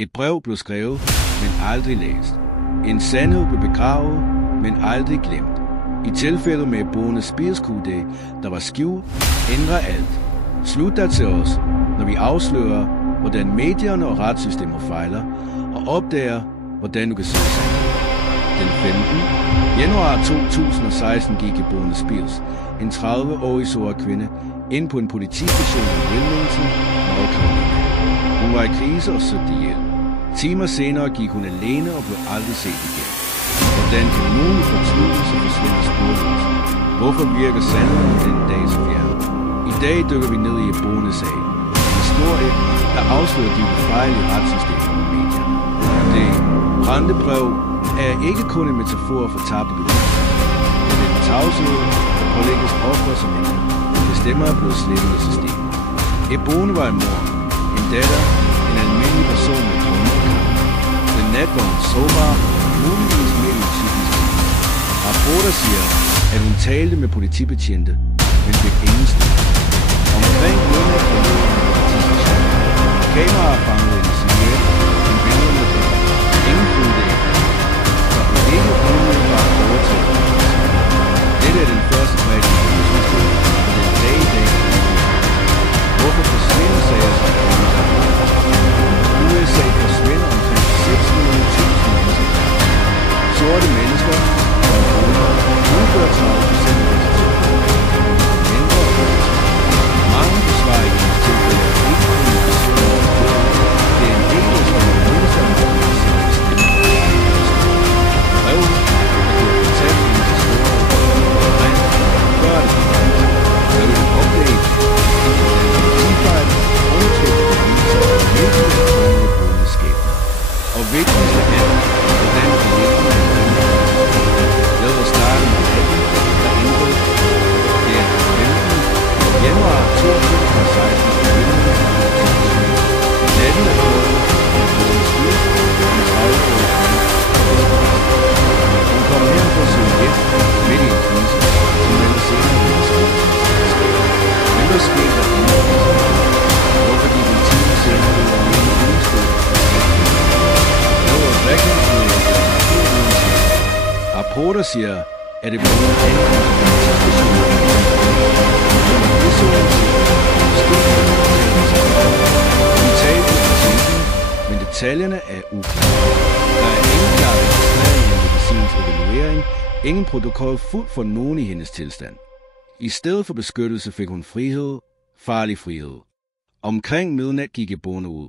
Et brev blev skrevet, men aldrig læst. En sandhed blev begravet, men aldrig glemt. I tilfældet med Bone Spears-kude, der var skjult, ændrer alt. Slut der til os, når vi afslører, hvordan medierne og retssystemer fejler, og opdager, hvordan du kan se sandt. Den 15. januar 2016 gik Bone Spears, en 30-årig sort kvinde, ind på en politistation i Wilmington, North Carolina. Hun var i krise og søgte hjælp. Timer senere gik hun alene og blev aldrig set igen. Hvordan kan nogen fortvivlelse forsvinde sporløst? Hvorfor virker sandheden den dag så fjern? I dag dykker vi ned i Bone-sag. En historie, der afslører de fejl i retssystemet og medierne. Det brændte brev er ikke kun en metafor for tabte beviser. Det er den tavshed, der pålægges ofre som hende. Bestemmer er blevet slettet af systemet. Ebone var en mor, en datter, en almindelig person med drømme og kamp. Den nat var hun sårbar, muligvis mere end psykisk. Rapporter siger, at hun talte med politibetjente, men fik ingen sted. Omkring midnat forlod hun politistation. Kameraer fangede en silhuet, men billederne blev. Ingen fulgte ikke. Så hun ikke umiddelbart overtaget. Dette er den første prægning af politiet, og den dag i dag. Hvorfor forsvinder sager som USA forsvinder omkring 600.000 mennesker. Sorte mennesker, udfører 30% af mindre og mange besvarer ikke ens tilfælde af ikke kommunikation. Det er en del af sådan en modstand, der er sin bestemme. Brev, der bliver fortalt i en historie, og rent før det gik ud, der vil en update, den politifejl, undertrykker beviser og hele tiden skæbne. Og vigtigst af alt, hvordan det hjælper med lad os starte med dagen, der indgået. Det er den 15. januar 2016 i Wilmington. Natten er gået, og Bone Spears, en 30-årig kvinde. Hun kommer her for at søge hjem midt i en krise, som melder senere i hendes liv. Men hvad sker der inden for hvorfor gik en time senere ud af en udstød? Rapporter siger, at det blev en anden politistation. Vi talte med patienten, men detaljerne er uklare. Der er ingen klar registrering af medicinsk evaluering, ingen protokol fuldt for nogen i hendes tilstand. I stedet for beskyttelse fik hun frihed, farlig frihed. Omkring midnat gik Ebone ud.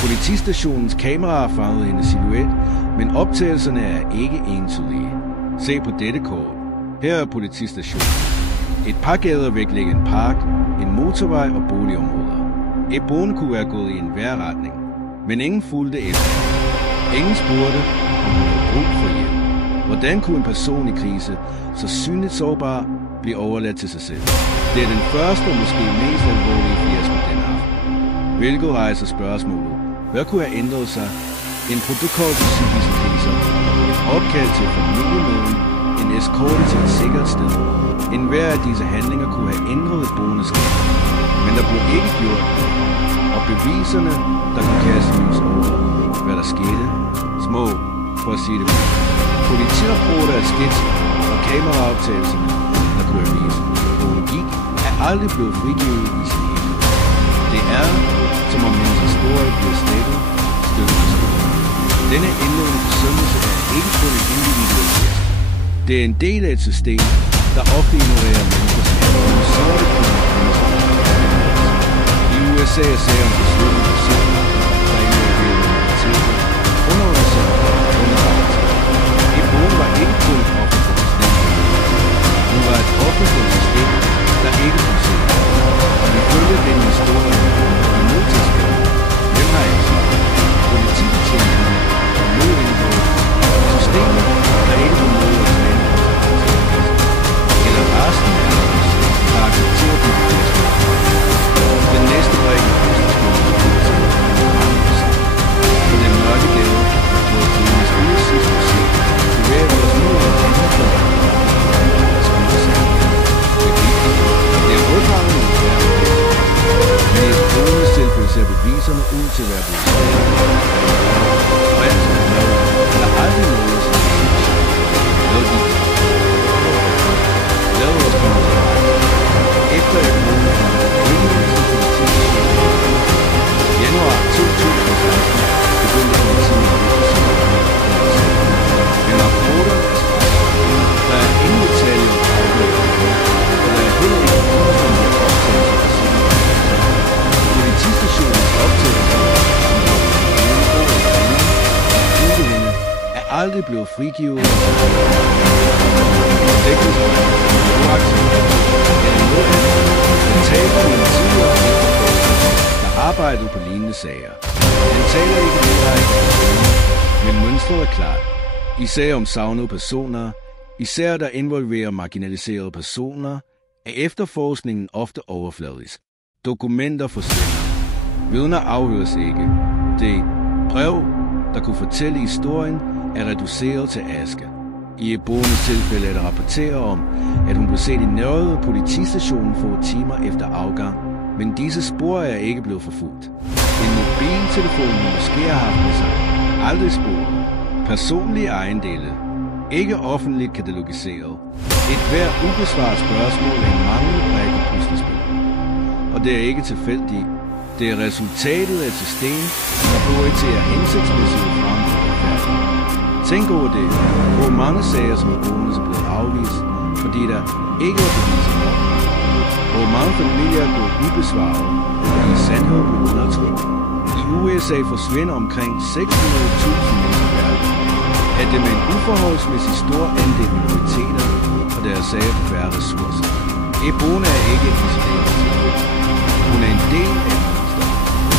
Politistationens kameraer fangede hendes silhuet, men optagelserne er ikke entydige. Se på dette kort. Her er politistationen. Et par gader væk ligger en park, en motorvej og boligområder. Ebone kunne være gået i enhver retning, men ingen fulgte efter. Ingen spurgte, om hun havde brug for hjælp. Hvordan kunne en person i krise, så synligt sårbar, blive overladt til sig selv? Det er den første og måske mest alvorlige fiasko den aften. Hvilket rejser spørgsmålet. Hvad kunne have ændret sig? En protokol for psykiske kriser, et opkald til familiemøden, en eskorte til et sikkert sted. En hver af disse handlinger kunne have ændret et boneskab. Men der blev ikke gjort. Og beviserne, der kunne kaste lys over, hvad der skete, små, for at sige det med. Politirapporter er skitser, og kameraoptagelserne, der kunne have vist, hvor hun gik, er aldrig blevet frigivet i sin helhed. Det er, som om hendes historie bliver slettet, stykke for stykke. Denne indledende forsømmelse er ikke kun en individuel gæst. Det er en del af et system, der ofte ignorerer menneskers handlinger, sorte konsekvenser. I USA er sager om besluttede personer, der involverer universiteter, underundersøgninger og underrettelser. Ebone var ikke kun et offer for systemet. Hun var et offer for et system, der ikke fungerer. Og vi følger den historie, og nødt til at spille. Hvem har ansvar? Politibetjentene og modindgået. Systemet, der ikke på måde at tage eller resten af os, der accepterer den bedste. Den næste brik er aldrig blevet frigivet. Teknisk uacceptabelt eller noget andet. Han taler med en tidligere der arbejdede på lignende sager. Han taler ikke direkte, men mønstret er klart. Især om savnede personer, især der involverer marginaliserede personer, er efterforskningen ofte overfladisk. Dokumenter forsvinder. Vidner afhøres ikke. Det brev, der kunne fortælle historien, er reduceret til aske. I Ebones tilfælde er der rapporterer om, at hun blev set i Nørre politistationen få timer efter afgang, men disse spor er ikke blevet forfulgt. En mobiltelefon, hun måske har haft med sig, aldrig sporet. Personlige ejendele, ikke offentligt katalogiseret. Et hver ubesvaret spørgsmål er en manglende brik i puslespil. Og det er ikke tilfældigt. Det er resultatet af et system, der prioriterer hensigtsmæssigt frem for retfærdigt. Tænk over det, hvor mange sager som Ebones er blevet afvist, fordi der ikke var beviser nok. Hvor mange familier er gået ubesvaret, fordi sandheden blev undertrykt. I USA forsvinder omkring 600.000 mennesker hver dag. At det med en uforholdsmæssig stor andel minoriteter og deres sager på færre ressourcer. Ebone er ikke et isoleret tilfælde. Hun er en del af et mønster,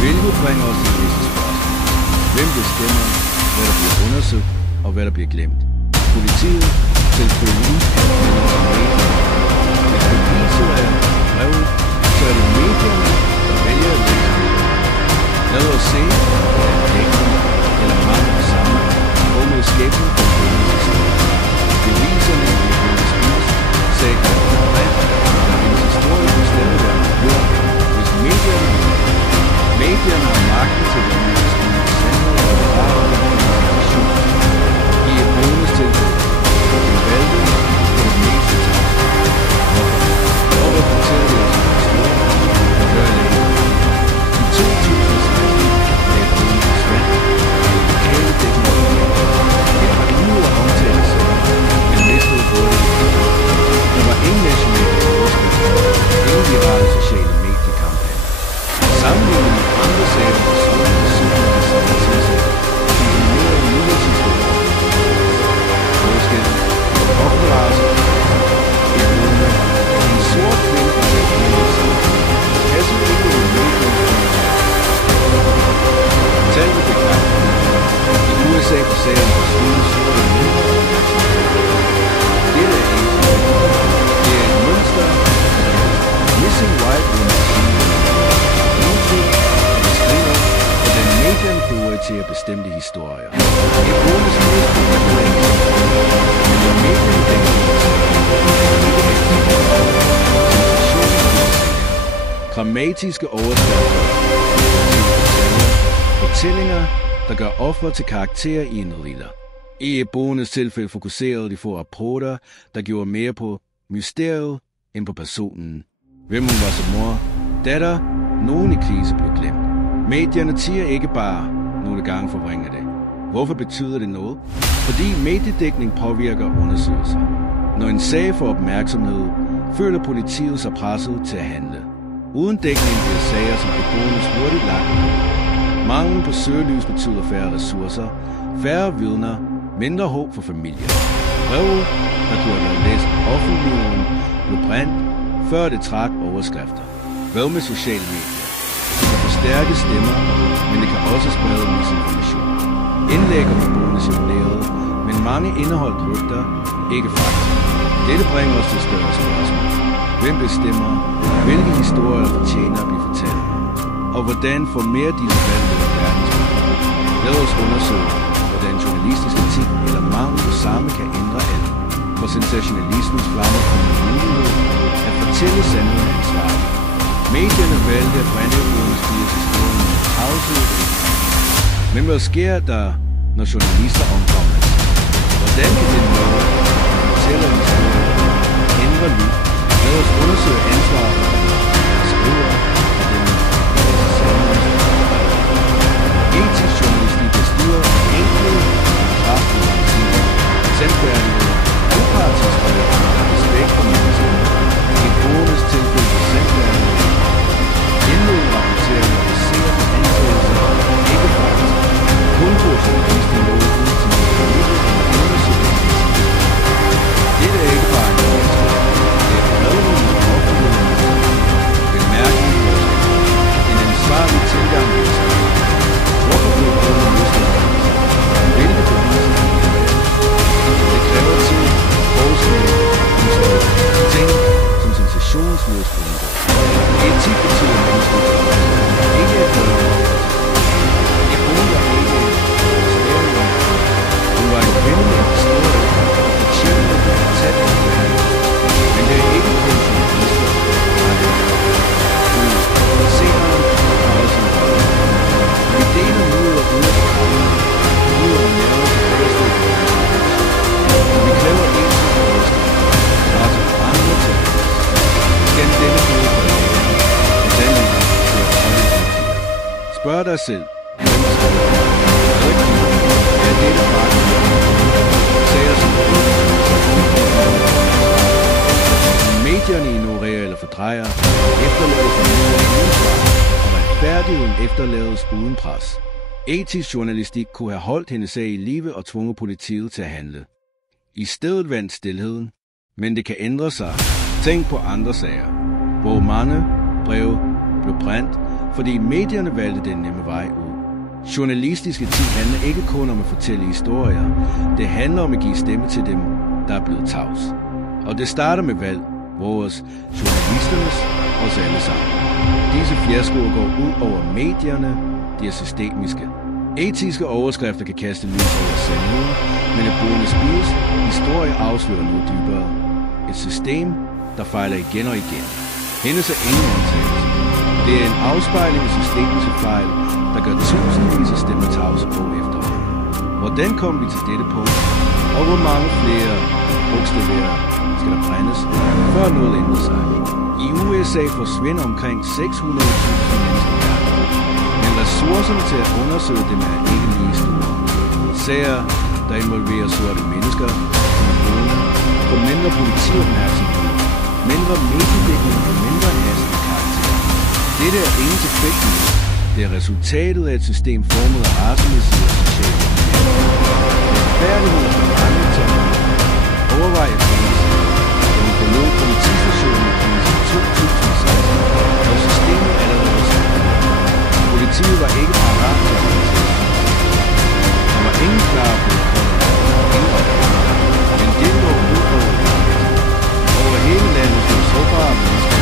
hvilket bringer os til næste spørgsmål. Hvem bestemmer, hvad der bliver undersøgt og hvad der bliver glemt? Politiet, selvfølgelig, eller som medierne. Hvis beviset er brevet, så er det medierne, der vælger at læse det. Lad os se, at dækning eller mangel på sammen og med skæbnen for Ebones historie. Beviserne i Ebones hus sagde godt bredt, at hendes historie kunne stadig være hørt, hvis medierne har magten til at udskrive sandhed og bevarer den information. I Ebones tilfælde, og den valgte på det meste tavs. Og hvad fortæller det os om historien, og gør det ikke? I 2016 er Ebones forsvandt af lokale teknologier. Det var endnu at omtale sager, men mistede både det. Der var ingen nationale overskrifter, ingen virale sociale mediekampagner. Sammenlignet med andre sager, der så på personer, som var tilsat, imponerede nyhedshistorier. Forskellen og opbevarelser. Ebone, en sort kvinde fra Ebones, passede ikke med medierne. Tallet bekræfter. I USA på sagen for skole sorte mindre opmærksomhed. Det er ikke. Det er et mønster. Missing White Women. YouTube beskriver, hvordan medierne prioriterer bestemte historier. Ebones mønster er men når medierne denker dramatiske overskrifter, fortællinger, der gør ofre til karakterer i en thriller. I Ebones tilfælde fokuserede de få rapporter, der gjorde mere på mysteriet end på personen. Hvem hun var som mor, datter, nogen i krise blev glemt. Medierne tiger ikke bare nogle gange forvringer det. Hvorfor betyder det noget? Fordi mediedækning påvirker undersøgelser. Når en sag får opmærksomhed, føler politiet sig presset til at handle. Uden dækning bliver sager som Ebones hurtigt lagt. Mangel på søgelys betyder færre ressourcer, færre vidner, mindre håb for familier. Brevet, der kunne have været læst offentligheden, blev brændt, før det trak overskrifter. Hvad med sociale medier? Det kan forstærke stemmer, men det kan også sprede misinformation. Indlæg om Ebones jubileret, men mange indeholdt rygter, ikke fakta. Dette bringer os til større spørgsmål. Hvem bestemmer, hvilke historier fortjener at blive fortalt? Og hvordan får mere disse valg af verdensbilleder? Lad os undersøge, hvordan journalistisk etik eller mangel på samme kan ændre alt. For sensationalismens flammer kommer mulighed at fortælle sandheden ansvarligt. Medierne valgte at brænde Ebones historien med tavshed. Men hvad sker der, når journalister omkommer? Hvordan kan det nå at fortælle historien ændre liv? Lad os undersøge ansvaret for dem, der skriver og dem, der læser sandheden. Etisk journalistik bestyrer enkle og kraftige principper, sandfærdighed, upartiskhed og respekt for mennesker. Ebones tilfælde for sandfærdighed. Indledende rapportering og baseret på antagelser, ikke faktisk. Kun på journalister noget ud til dig selv. Er dette faktisk sager som medierne ignorerer eller fordrejer, efterlades uden svar, og retfærdigheden efterlades uden pres. Etisk journalistik kunne have holdt hendes sag i live og tvunget politiet til at handle. I stedet vandt stilheden, men det kan ændre sig. Tænk på andre sager, hvor mange breve blev brændt, fordi medierne valgte den nemme vej ud. Journalistisk etik handler ikke kun om at fortælle historier. Det handler om at give stemme til dem, der er blevet tavs. Og det starter med valg, vores journalisternes, os alle sammen. Disse fiaskoer går ud over medierne, de er systemiske. Etiske overskrifter kan kaste lys over sandheden, men et Bone Spies historie afslører noget dybere. Et system, der fejler igen og igen. Hendes er ingen undtagelse. Det er en afspejling af systemiske fejl, der gør tusindvis af stemmer tavse på efterhånden. Hvordan kom vi til dette punkt? Og hvor mange flere bogstaver skal der brændes, før noget ændrer sig? I USA forsvinder omkring 600.000 mennesker hver år, men ressourcerne til at undersøge dem er ikke lige store. Sager, der involverer sorte mennesker, som brune, får mindre politiopmærksomhed, mindre mediedækning og mindre hastende karakter. Dette er ingen tilfældighed. Det er resultatet af et system formet af racemæssige og sociale. Retfærdighed for mange til overveje findes, da hun forlod politistationen i 2016, og systemet allerede sådan. Politiet var ikke parat til at håndtere. Der var ingen klar på men det lå ud over hele landet stod sårbare mennesker,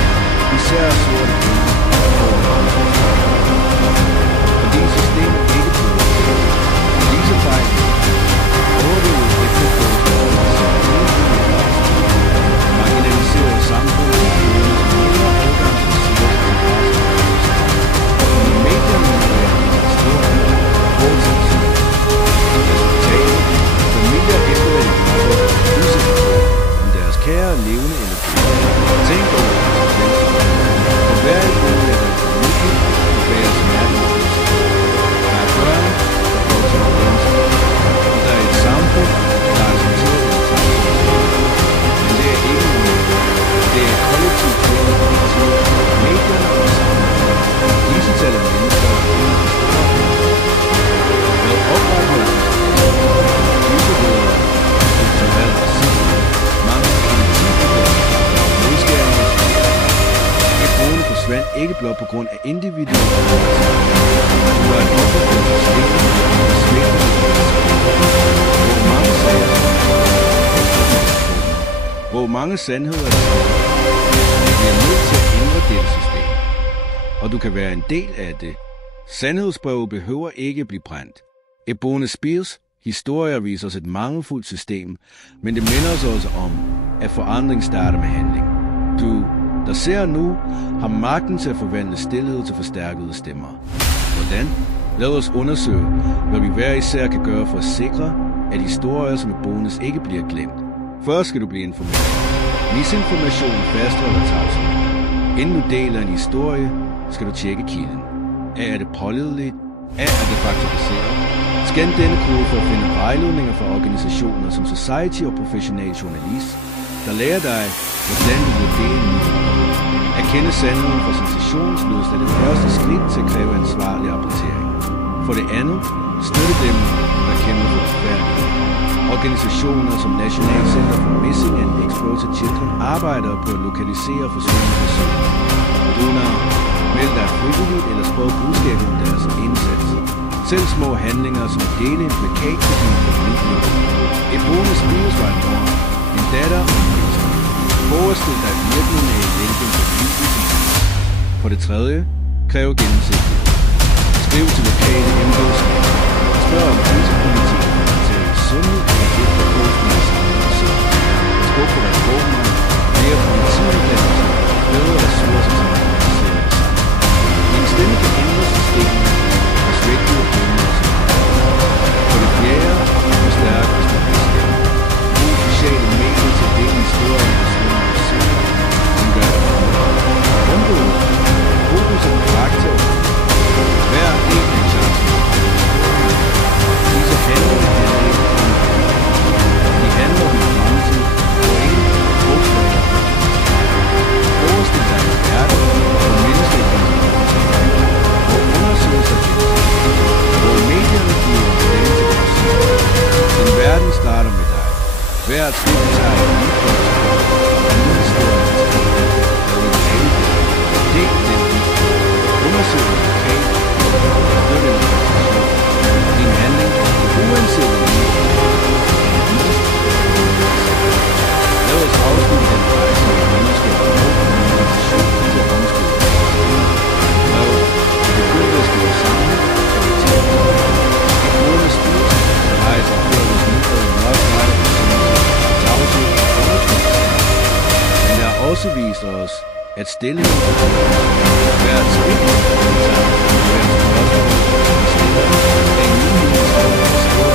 især sorte kvinder, fordi systemet ikke producerer. Disse fejl overlevede marginaliserede samfund og mindre adgang til medierne er store resultatet, familier efterladt usikkerhed om deres kære levende eller døde. Tænk over for hver en bolig er der et familie og bærer smerte. Der er børn, der går til overensning, og der er et samfund, der er accepteret den samfundsmål. Men det er ikke noget. Det er kollektivt tvinget politiet, medierne og samfundet. Disse taler mennesker og med opretholdet usikkerheder, strukturel racisme, mange politikere, modskæringer. Et brune forsvandt ikke blot på grund af individuelle det var et offer for systemet og svigtede hvor mange sandheder der vi er nødt til at ændre dette system. Og du kan være en del af det. Sandhedsbreve behøver ikke blive brændt. Bone Spies historier viser os et mangelfuldt system, men det minder os også om, at forandring starter med handling. Du, der ser nu, har magten til at forvandle stilhed til forstærkede stemmer. Hvordan? Lad os undersøge, hvad vi hver især kan gøre for at sikre, at historier som Bones ikke bliver glemt. Først skal du blive informeret. Misinformation fastholder tavshed. Inden du deler en historie, skal du tjekke kilden. Er det pålideligt? Er det faktabaseret? Scan denne kode for at finde vejledninger fra organisationer som Society og Professional Journalist, der lærer dig, hvordan du vurderer nyheder. Erkende sandheden for sensationsløst er det første skridt til at kræve ansvarlig rapportering. For det andet, støtte dem, der kæmper for retfærdighed. Organisationer som National Center for Missing and Exploited Children arbejder på at lokalisere forsvundne personer. Donorer, meld dig frivilligt eller spred budskab om deres indsats. Selv små handlinger som at dele en plakat til din familie. Bone Spies var en mor, en datter og en menneske. Forestil dig virkelig af en hjælpen for familie. For det tredje, kræv gennemsigtighed. Skriv til lokale embedsmænd. Spørg om krisepolitik til sundhed og efterforskning af samfundet. Skub på reformer, mere politiuddannelse, bedre ressourcer til at organisere sammen. Din stemme kan ændre systemet og svække og binde. For det fjerde, forstærk beslutningsstemme. Brug sociale medier til at dele historier og svundne personer. Som gør det. Området. Fokus på fakta. Hver enkelt Hvert skridt vi tager i del den undersøg den lokalt, støtte en organisation, din handling, uanset hvad det er. Lad os afslutte den rejse med mennesker og organisation til at omstille. Lad os begynde at skrive sammen, kan vi tage det. Et måned spil, der rejser før vores nyheder i mørk vej, tavshed og undertryk. Men det har også vist os, at stillingen hvert skridt, vi tager, hvert spørgsmål, er en mulighed for at stå.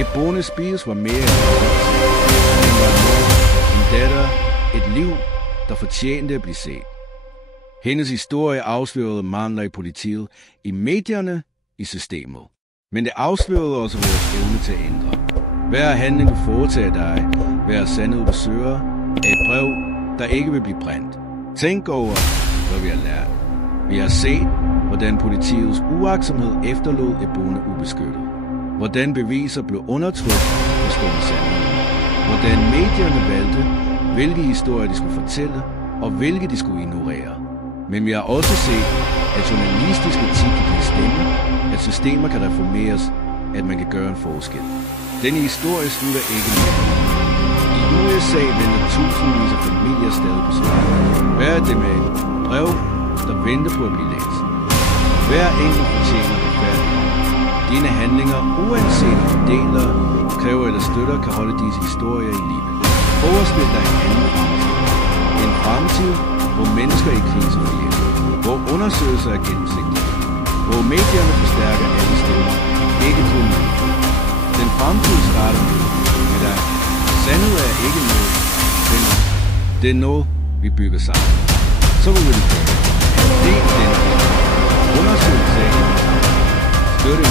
Ebone Spears var mere end en mor, en datter, et liv, der fortjente at blive set. Hendes historie afslørede mangler i politiet, i medierne, i systemet. Men det afslørede også vores evne til at ændre. Hver handling du foretager dig, hver sandhed du besøger, er et brev, der ikke vil blive brændt. Tænk over, hvad vi har lært. Vi har set, hvordan politiets uagtsomhed efterlod Ebone ubeskyttet. Hvordan beviser blev undertrykt og stod med sandheden. Hvordan medierne valgte, hvilke historier de skulle fortælle, og hvilke de skulle ignorere. Men vi har også set, at journalistisk etik kan give stemme, at systemer kan reformeres, at man kan gøre en forskel. Denne historie slutter ikke med. I USA venter tusindvis af familier stadig på svar. Hver af dem er et brev, der venter på at blive læst. Hver enkelt fortjener retfærdighed. Dine handlinger, uanset om de deler, kræver eller støtter, kan holde disse historier i live. Forestil dig en anden fremtid. En fremtid, hvor mennesker i krise får hjælp. Hvor undersøgelser er gennemsigtige. Hvor medierne forstærker alle stemmer. Ikke kun med. Den fremtid starter med dig. Sandhed er ikke noget. Det er noget, vi bygger sammen. Så vil vi det. Del den undersøgelse af støtte